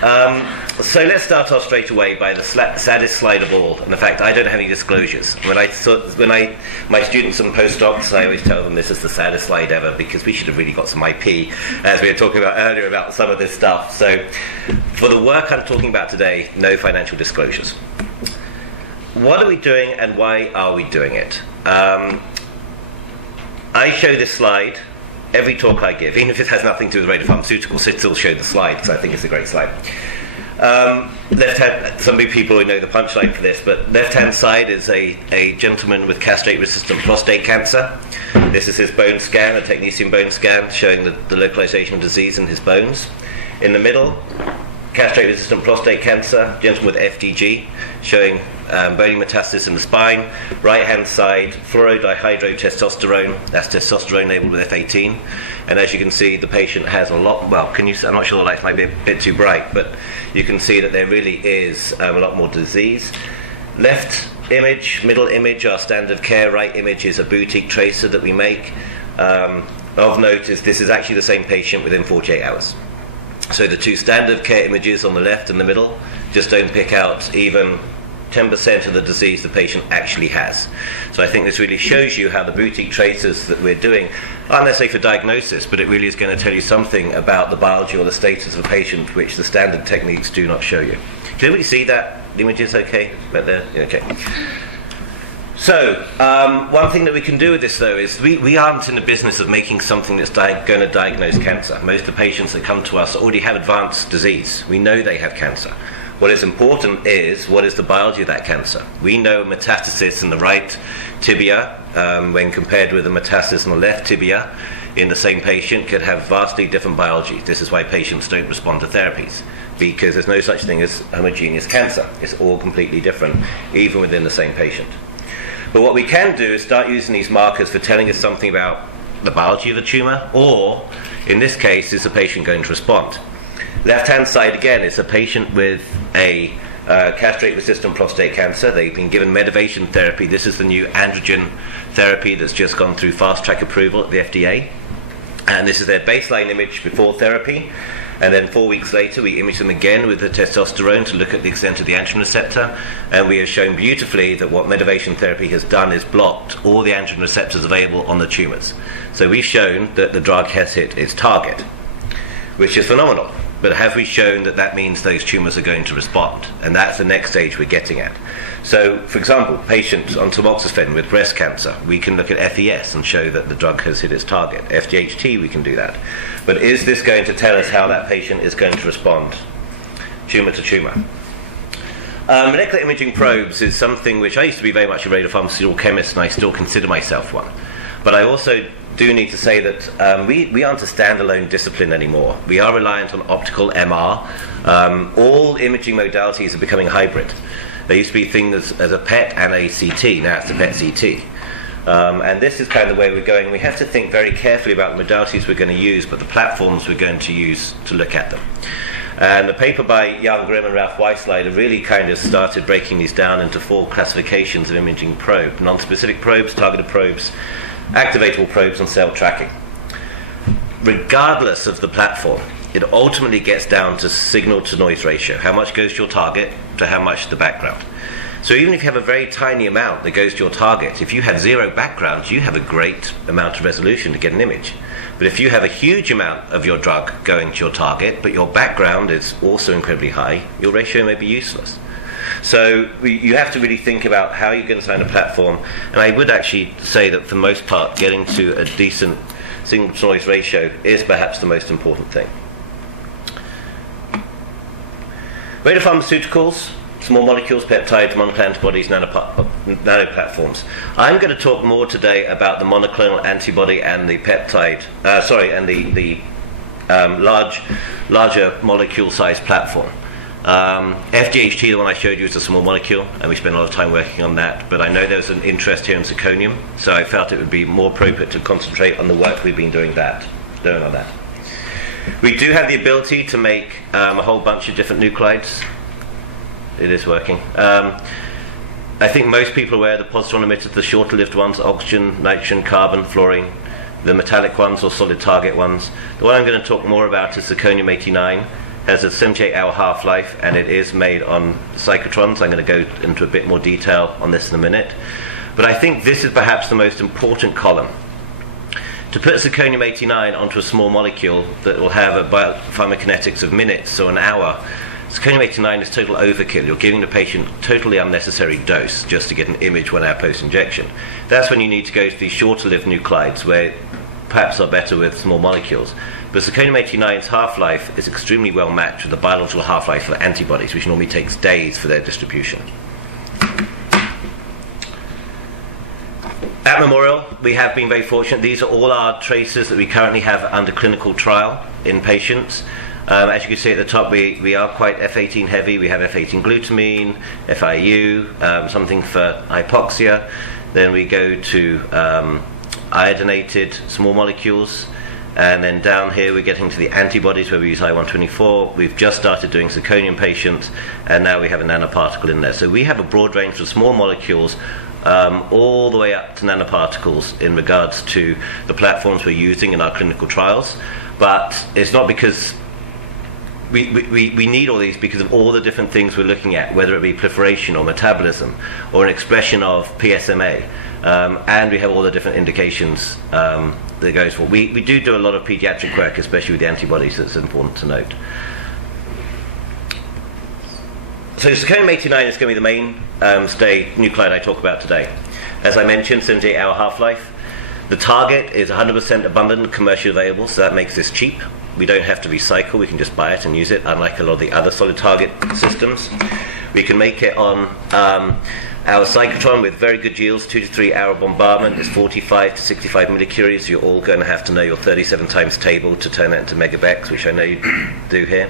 So let's start off straight away by the saddest slide of all, and the fact I don't have any disclosures. When my students and postdocs, I always tell them this is the saddest slide ever, because we should have really got some IP, as we were talking about earlier about some of this stuff. So for the work I'm talking about today, no financial disclosures. What are we doing and why are we doing it? I show this slide every talk I give, even if it has nothing to do with radiopharmaceuticals. I still show the slide because I think it's a great slide. Left-hand, some people will know the punchline for this, but left-hand side is a gentleman with castrate-resistant prostate cancer. This is his bone scan, a technetium bone scan, showing the localization of disease in his bones. In the middle, castrate-resistant prostate cancer, gentleman with FDG, showing bony metastasis in the spine. Right-hand side, fluorodihydrotestosterone, that's testosterone labeled with F18. And as you can see, the patient has a lot, well, I'm not sure the light might be a bit too bright, but you can see that there really is a lot more disease. Left image, middle image, our standard of care. Right image is a boutique tracer that we make. Of note is this is actually the same patient within 48 hours. So the two standard of care images on the left and the middle just don't pick out even 10% of the disease the patient actually has. So I think this really shows you how the boutique tracers that we're doing aren't necessarily for diagnosis, but it really is going to tell you something about the biology or the status of a patient, which the standard techniques do not show you. Can everybody see that? The image is okay? Right there? Okay. So, one thing that we can do with this, though, is we aren't in the business of making something that's going to diagnose cancer. Most of the patients that come to us already have advanced disease. We know they have cancer. What is important is, what is the biology of that cancer? We know metastasis in the right tibia, when compared with a metastasis in the left tibia, in the same patient, could have vastly different biology. This is why patients don't respond to therapies, because there's no such thing as homogeneous cancer. It's all completely different, even within the same patient. But what we can do is start using these markers for telling us something about the biology of the tumor, or, in this case, is the patient going to respond? Left-hand side, again, is a patient with a castrate-resistant prostate cancer. They've been given medivation therapy. This is the new androgen therapy that's just gone through fast-track approval at the FDA. And this is their baseline image before therapy. And then 4 weeks later, we image them again with the testosterone to look at the extent of the androgen receptor. And we have shown beautifully that what medivation therapy has done is blocked all the androgen receptors available on the tumors. So we've shown that the drug has hit its target, which is phenomenal. But have we shown that that means those tumors are going to respond? And that's the next stage we're getting at. So, for example, patients on tamoxifen with breast cancer, we can look at FES and show that the drug has hit its target. FGHT, we can do that. But is this going to tell us how that patient is going to respond, tumor to tumor? Molecular imaging probes is something which I used to be very much a radiopharmaceutical chemist, and I still consider myself one. But I also do need to say that we aren't a standalone discipline anymore. We are reliant on optical MR. All imaging modalities are becoming hybrid. There used to be things as a PET and a CT. Now it's a PET CT. And this is kind of the way we're going. We have to think very carefully about the modalities we're going to use, but the platforms we're going to use to look at them. And the paper by Jan Grimm and Ralph Weisleider really kind of started breaking these down into 4 classifications of imaging probe: non-specific probes, targeted probes, activatable probes, and cell tracking. Regardless of the platform, it ultimately gets down to signal-to-noise ratio. How much goes to your target to how much to the background. So even if you have a very tiny amount that goes to your target, if you have 0 background, you have a great amount of resolution to get an image. But if you have a huge amount of your drug going to your target, but your background is also incredibly high, your ratio may be useless. So you have to really think about how you're going to design a platform. And I would actually say that for the most part, getting to a decent signal-to-noise ratio is perhaps the most important thing. Radiopharmaceuticals, small molecules, peptides, monoclonal antibodies, nanoplatforms. I'm going to talk more today about the monoclonal antibody and the peptide, and the larger molecule-sized platform. FGHT, the one I showed you, is a small molecule, and we spent a lot of time working on that, but I know there's an interest here in zirconium, so I felt it would be more appropriate to concentrate on the work we've been doing on that. We do have the ability to make a whole bunch of different nuclides. It is working. I think most people are aware the positron emitters, the shorter-lived ones, oxygen, nitrogen, carbon, fluorine, the metallic ones or solid target ones. The one I'm going to talk more about is zirconium-89. has a 78-hour half-life, and it is made on cyclotrons. I'm going to go into a bit more detail on this in a minute. But I think this is perhaps the most important column. To put zirconium-89 onto a small molecule that will have a pharmacokinetics of minutes or an hour, zirconium-89 is total overkill. You're giving the patient totally unnecessary dose just to get an image 1 hour post-injection. That's when you need to go to these shorter-lived nuclides, where perhaps are better with small molecules. But zirconium-89's half-life is extremely well matched with the biological half-life for antibodies, which normally takes days for their distribution. At Memorial, we have been very fortunate. These are all our tracers that we currently have under clinical trial in patients. As you can see at the top, we are quite F18 heavy. We have F18 glutamine, FIU, something for hypoxia. Then we go to iodinated small molecules. And then down here we're getting to the antibodies, where we use I-124. We've just started doing zirconium patients, and now we have a nanoparticle in there. So we have a broad range of small molecules all the way up to nanoparticles in regards to the platforms we're using in our clinical trials. But it's not because we need all these, because of all the different things we're looking at, whether it be proliferation or metabolism or an expression of PSMA, and we have all the different indications that goes for. We do a lot of pediatric work, especially with the antibodies. That's important to note. So zirconium-89 is going to be the mainstay nuclide I talk about today. As I mentioned, 78-hour half-life. The target is 100% abundant and commercially available, so that makes this cheap. We don't have to recycle, we can just buy it and use it, unlike a lot of the other solid target systems. We can make it on our cyclotron with very good yields. 2 to 3 hour bombardment is 45 to 65 millicuries. You're all going to have to know your 37 times table to turn that into megabecs, which I know you do here.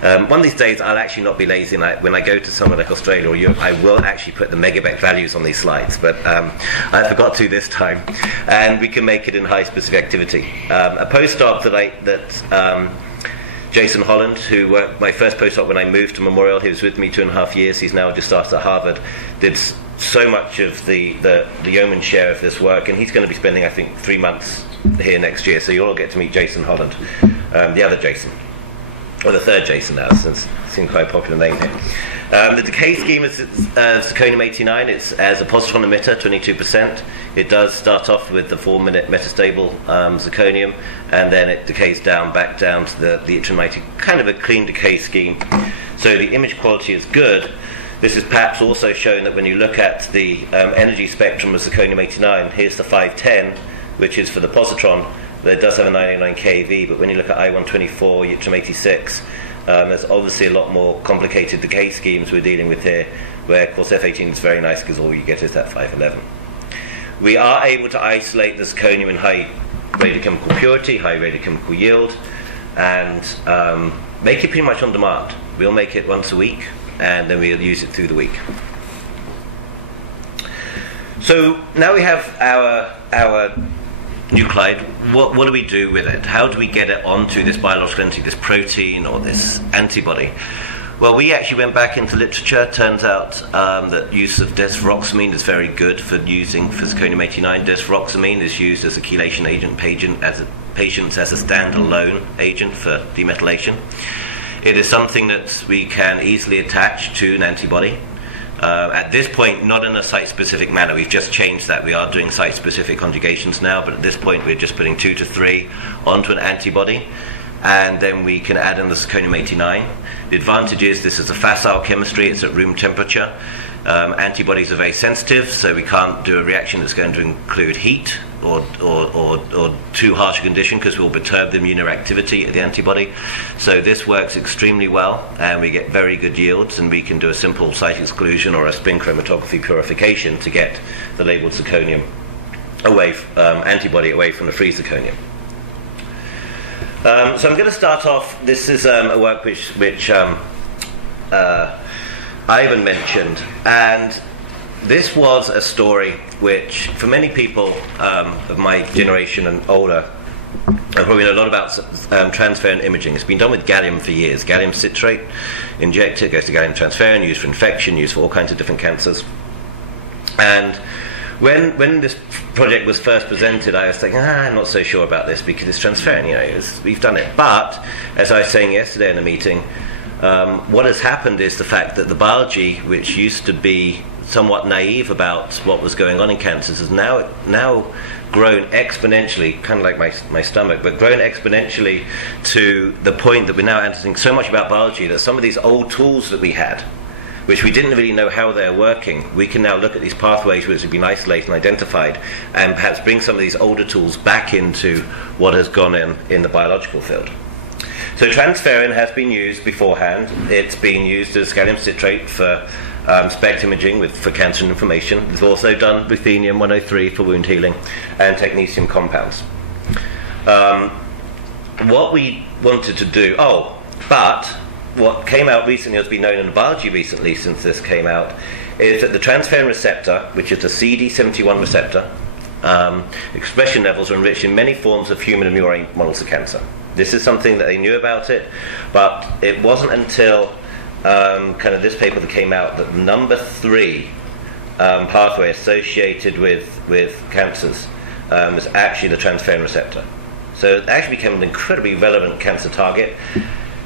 One of these days I'll actually not be lazy, and when I go to somewhere like Australia or Europe, I will actually put the megabec values on these slides, but I forgot to this time. And we can make it in high specific activity. A postdoc that Jason Holland, who worked my first postdoc when I moved to Memorial, he was with me 2.5 years. He's now just started at Harvard. Did so much of the yeoman share of this work, and he's going to be spending, I think, 3 months here next year. So you'll all get to meet Jason Holland, the other Jason, or the third Jason now, since it seems quite a popular name here. The decay scheme is zirconium-89. It's as a positron emitter, 22%. It does start off with the 4-minute metastable zirconium, and then it decays back down to the yttrium-90, kind of a clean decay scheme. So the image quality is good. This is perhaps also showing that when you look at the energy spectrum of zirconium-89, here's the 510, which is for the positron. It does have a 909 keV, but when you look at I-124, yttrium-86, there's obviously a lot more complicated decay schemes we're dealing with here, where, of course, F18 is very nice because all you get is that 511. We are able to isolate the zirconium in high radiochemical purity, high radiochemical yield, and make it pretty much on demand. We'll make it once a week, and then we'll use it through the week. So now we have our nuclide. What do we do with it? How do we get it onto this biological entity, this protein or this antibody? Well, we actually went back into literature. Turns out that use of desferoxamine is very good for using for zirconium-89. Desferoxamine is used as a chelation agent as a standalone agent for demethylation. It is something that we can easily attach to an antibody. At this point, not in a site-specific manner. We've just changed that. We are doing site-specific conjugations now, but at this point we're just putting 2 to 3 onto an antibody, and then we can add in the zirconium-89. The advantage is this is a facile chemistry. It's at room temperature. Antibodies are very sensitive, so we can't do a reaction that's going to include heat or too harsh a condition, because we'll perturb the immunoreactivity of the antibody. So this works extremely well, and we get very good yields, and we can do a simple site exclusion or a spin chromatography purification to get the labeled zirconium away, antibody away from the free zirconium. So I'm going to start off. This is a work which Ivan mentioned, and this was a story which, for many people of my generation and older, probably know a lot about transferrin imaging. It's been done with gallium for years. Gallium citrate, inject it, goes to gallium transferrin, used for infection, used for all kinds of different cancers. And when this project was first presented, I was thinking, I'm not so sure about this because it's transferrin, we've done it. But, as I was saying yesterday in a meeting, what has happened is the fact that the biology, which used to be somewhat naive about what was going on in cancers, has now grown exponentially, kind of like my stomach, but grown exponentially to the point that we're now understanding so much about biology that some of these old tools that we had, which we didn't really know how they're working, we can now look at these pathways which have been isolated and identified and perhaps bring some of these older tools back into what has gone in the biological field. So transferrin has been used beforehand. It's been used as gallium citrate for SPECT imaging for cancer and inflammation. It's also done ruthenium-103 for wound healing and technetium compounds. What we wanted to do, but what came out recently, has been known in biology recently since this came out, is that the transferrin receptor, which is the CD71 receptor, expression levels are enriched in many forms of human and murine models of cancer. This is something that they knew about it, but it wasn't until kind of this paper that came out that the number 3 pathway associated with cancers was actually the transferrin receptor. So it actually became an incredibly relevant cancer target.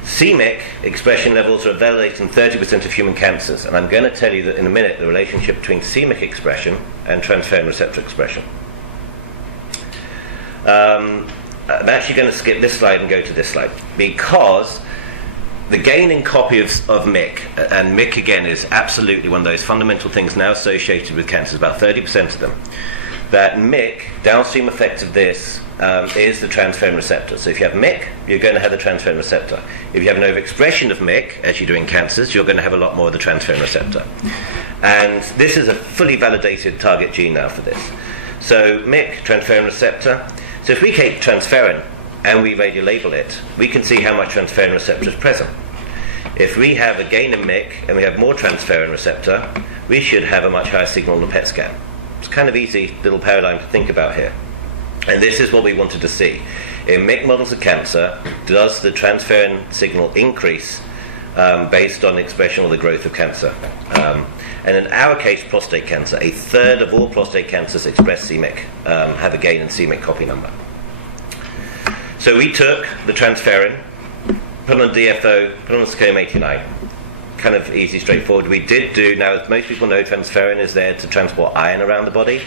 c-Myc expression levels are validated in 30% of human cancers, and I'm going to tell you that in a minute the relationship between c-Myc expression and transferrin receptor expression. I'm actually going to skip this slide and go to this slide, because the gain in copy of Myc, and Myc again is absolutely one of those fundamental things now associated with cancers, about 30% of them, that Myc, downstream effect of this, is the transferrin receptor. So if you have Myc, you're going to have the transferrin receptor. If you have an overexpression of Myc, as you do in cancers, you're going to have a lot more of the transferrin receptor. And this is a fully validated target gene now for this. So Myc, transferrin receptor. So if we take transferrin and we radiolabel it, we can see how much transferrin receptor is present. If we have a gain in Myc and we have more transferrin receptor, we should have a much higher signal on the PET scan. It's kind of easy little paradigm to think about here. And this is what we wanted to see. In Myc models of cancer, does the transferrin signal increase based on the expression or the growth of cancer? And in our case, prostate cancer, 1/3 of all prostate cancers express c-Myc, have a gain in c-Myc copy number. So we took the transferrin, put on DFO, put on SCOM-89. Kind of easy, straightforward. We did do, now as most people know, transferrin is there to transport iron around the body.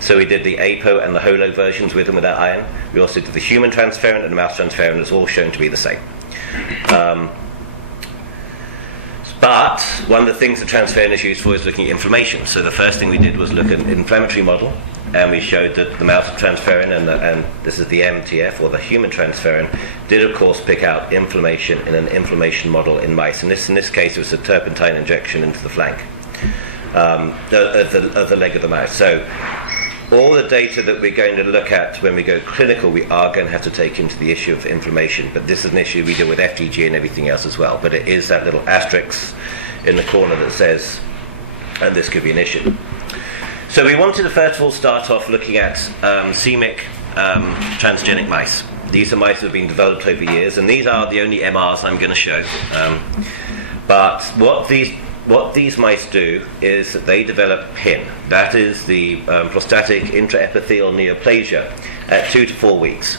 So we did the APO and the HOLO versions with and without iron. We also did the human transferrin and the mouse transferrin. It's all shown to be the same. But one of the things that transferrin is used for is looking at inflammation. So the first thing we did was look at an inflammatory model, and we showed that the mouse transferrin and this is the MTF, or the human transferrin, did of course pick out inflammation in an inflammation model in mice. And in this case, it was a turpentine injection into the flank of the leg of the mouse. So all the data that we're going to look at when we go clinical, we are going to have to take into the issue of inflammation. But this is an issue we deal with FDG and everything else as well. But it is that little asterisk in the corner that says, and this could be an issue. So we wanted to first of all start off looking at c-Myc transgenic mice. These are mice that have been developed over years, and these are the only MRs I'm going to show. But what these mice do is that they develop PIN. That is the prostatic intraepithelial neoplasia at 2 to 4 weeks.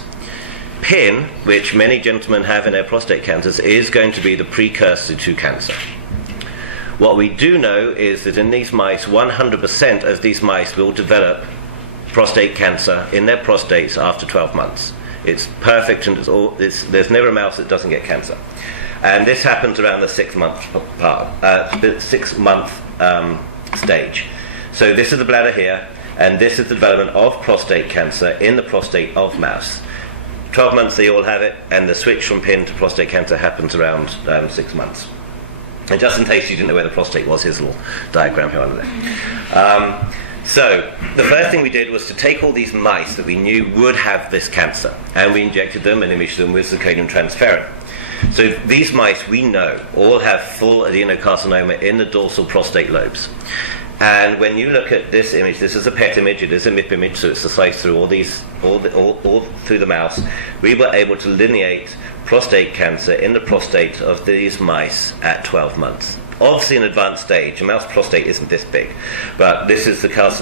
PIN, which many gentlemen have in their prostate cancers, is going to be the precursor to cancer. What we do know is that in these mice, 100% of these mice will develop prostate cancer in their prostates after 12 months. It's perfect, and there's never a mouse that doesn't get cancer. And this happens around the 6-month stage. So this is the bladder here, and this is the development of prostate cancer in the prostate of mouse. 12 months they all have it, and the switch from PIN to prostate cancer happens around 6 months. And just in case you didn't know where the prostate was, here's a little diagram here under there. So the first thing we did was to take all these mice that we knew would have this cancer, and we injected them and imaged them with zirconium transferrin. So these mice, we know, all have full adenocarcinoma in the dorsal prostate lobes. And when you look at this image, this is a PET image, it is a MIP image, so it's a slice through all through the mouse. We were able to delineate prostate cancer in the prostate of these mice at 12 months. Obviously an advanced stage. A mouse prostate isn't this big, but this is the carcinoma